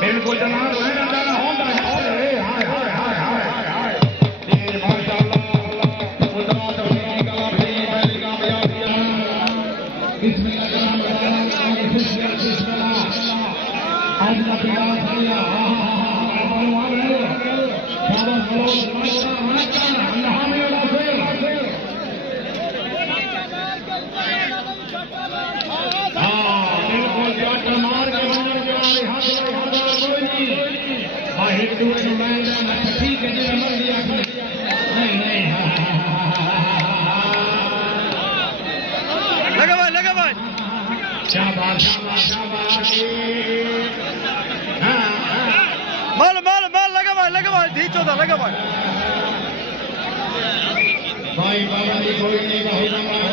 बिल्कुल जनाब लगा भाई माल माल माल लगा भाई धी चौथा लगा भाई बाबा जी कोई नहीं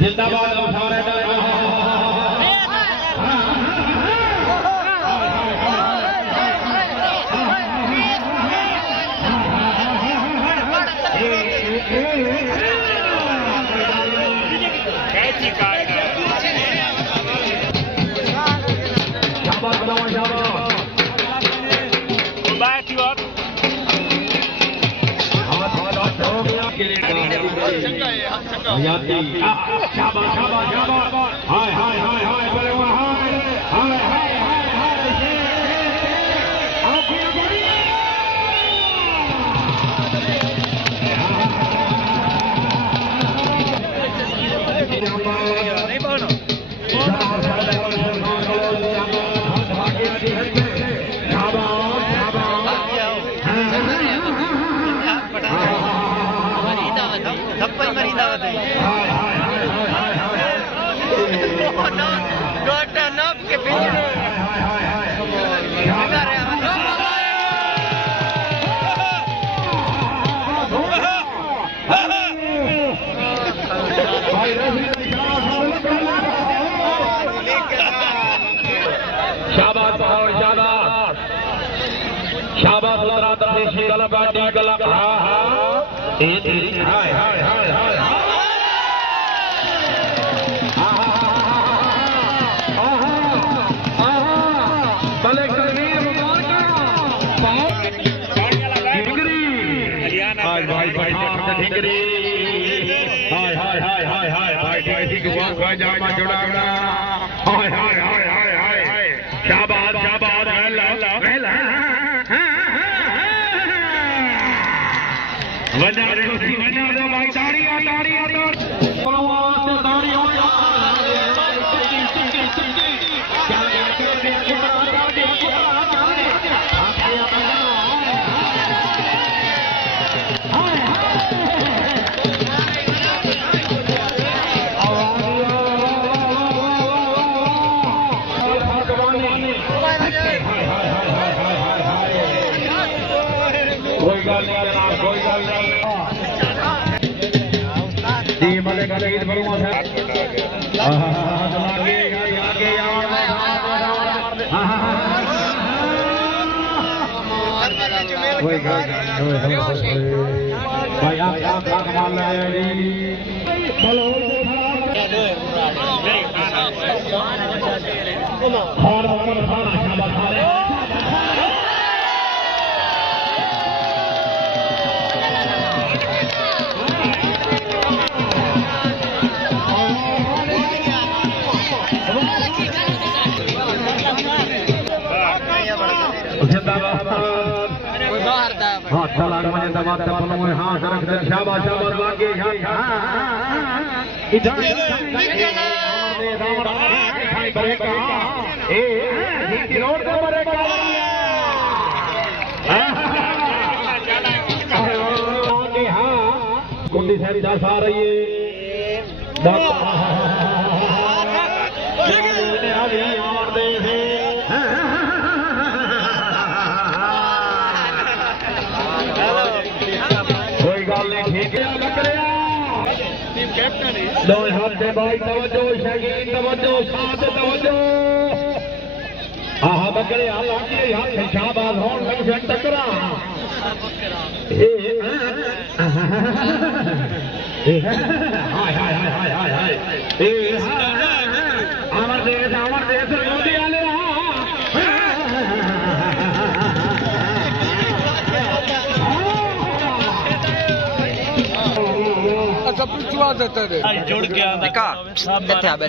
जिंदाबाद थप्पड़ मरीदा होते गोटा नाप के पीछे शाबाश और शाबाश शाबाश लड़ा दर्शी कला बाटी कला हां हां हाय हाय हाय हाय भले कबीर हाय भाई भाई ढिंगरी हाय हाय हाय हाय हाय भाई ढिंगरी को बात जामा जुड़ावड़ा हाय हाय हाय हाय हाय शाबाश शाबाश वेला वेला वजा दो भाई ताड़ी ताड़ी कोई गल नहीं जनाब कोई गल नहीं जी मले गले ईद बलुआ से आगे आगे कोई गल भाई आप कमाल है जी बोलो और खाना शाबाश हाथ चला मने दबात पलमो हाथ रख दे शाबाश शाबाश लागे इधर बरेका ए की रोड पे बरेका आगे हां कुंडी सारी दास आ रही है दो हाथ से भाई तवज्जो शकीन तवज्जो साथ तवज्जो हाँ बकरे हालांकि हाथ से शाबाश होन लग से टकरा हाय हाय हाय हाय हाय हाय अमर देश मोदी आले सब पिछवा देते रे जोड़ के देखा इथे आबे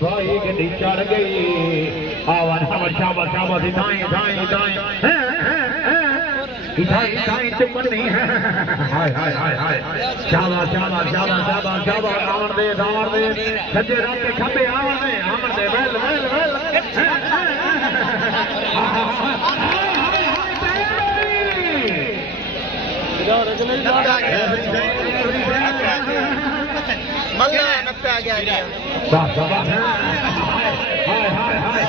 भाई गड्डी चढ़ गई आवाज शाबाश शाबाश दाएं दाएं दाएं दाएं दाएं चुम्बन नहीं है हाय हाय हाय हाय शाबाश शाबाश शाबाश शाबाश शाबाश आवर दे सज्जे रात के खंबे आवर दे वेल वेल वेल मल्ला नक्शा आ गया हाय हाय हाय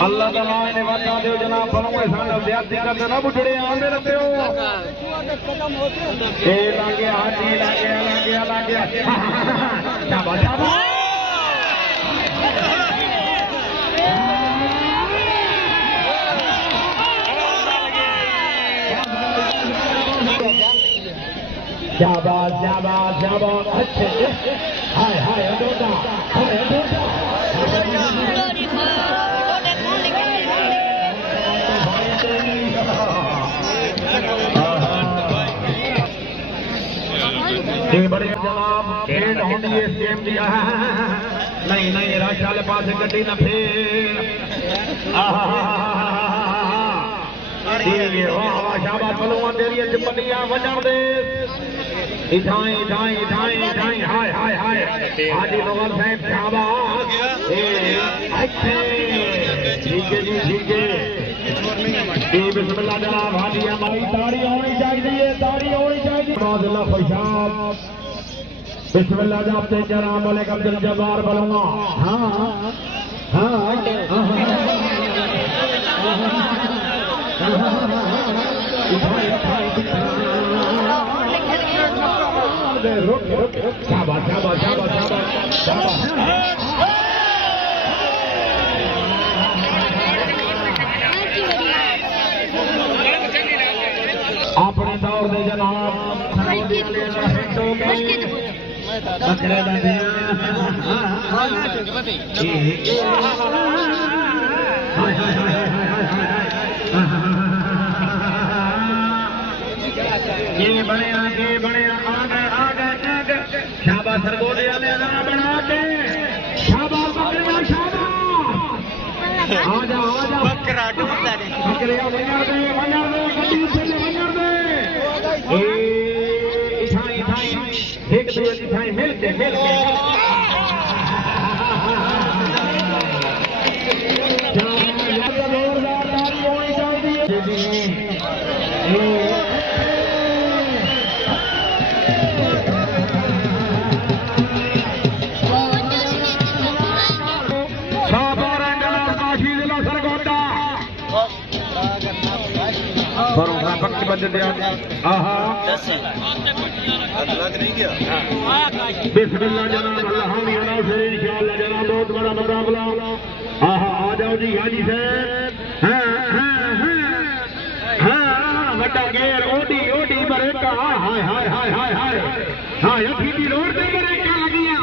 अल्लाह तआला ने वादा दे जनाब फरमाए साडा ज्यादती करदे ना बुढ़ड़े आंदे रहते हो ए लागे हाजी लागे शाबाश शाबाश शाबाश शाबाश शाबाश अच्छे हाय हाय अदोदा हाय अदोदा बड़े जनाब खेल होंदी है सेम दिया नहीं राशा वाले पास गड्डी न फेर वाह शाबाश बलुआ तेरी चपलिया वजन दे इठाई हाय हाय हाय हाजी नवाज साहब शाबाश अच्छे ठीक है जी ठीक है बिस्मिल्लाह जनाब हाजी हमारी ताड़ी होनी चाहिए अल्लाह खुशाब बिस्मिल्लाह जाते जनाब वाले अब्दुल जब्बार बलुआ शाबाश अपने दौर दे जनाब ये बने आगे शाबाश सरगोदिया ने बना के शाबाश आजा बकरा ढूंढता नहीं बकरिया वंजर दे गड्डी से वंजर दे इठाई एक दो इठाई मिल के जोरदार ताली होनी चाहिए बिस्मिल्लाह जनाब अल्लाह से इंशाअल्लाह जनाब बहुत बड़ा मुकाबला आ जाओ जी हाजी साहब बड़ा गेर ओडी बरेका हाय हाय रोड से बरेका लगिया